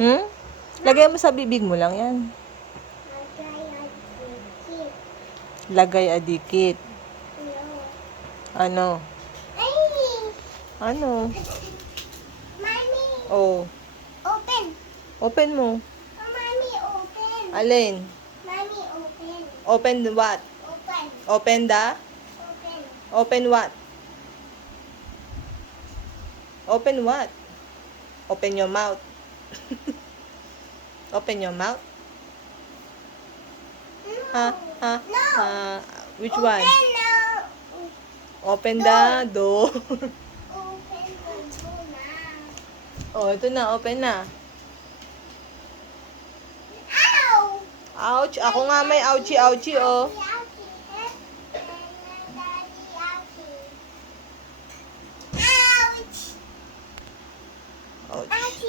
Hmm? Lagay mo sa bibig mo lang yan. Lagay adikit. Ano? Ay! Ano? Mommy! Oh. Open! Open mo. Oh, mommy, open! Alin? Mommy, open! Open what? Open! Open the? Open! Open what? Open what? Open your mouth. Open your mouth. Ha? Ha? No! Which Open one? now! Open the door. Open the door now! Oh, ito na. Open na. Ow! Ouch! Ako nga may ouchie-ouchie, oh. Ouchie, ouchie. Daddy, ouchie. Ouch! Ouch. Ouchie.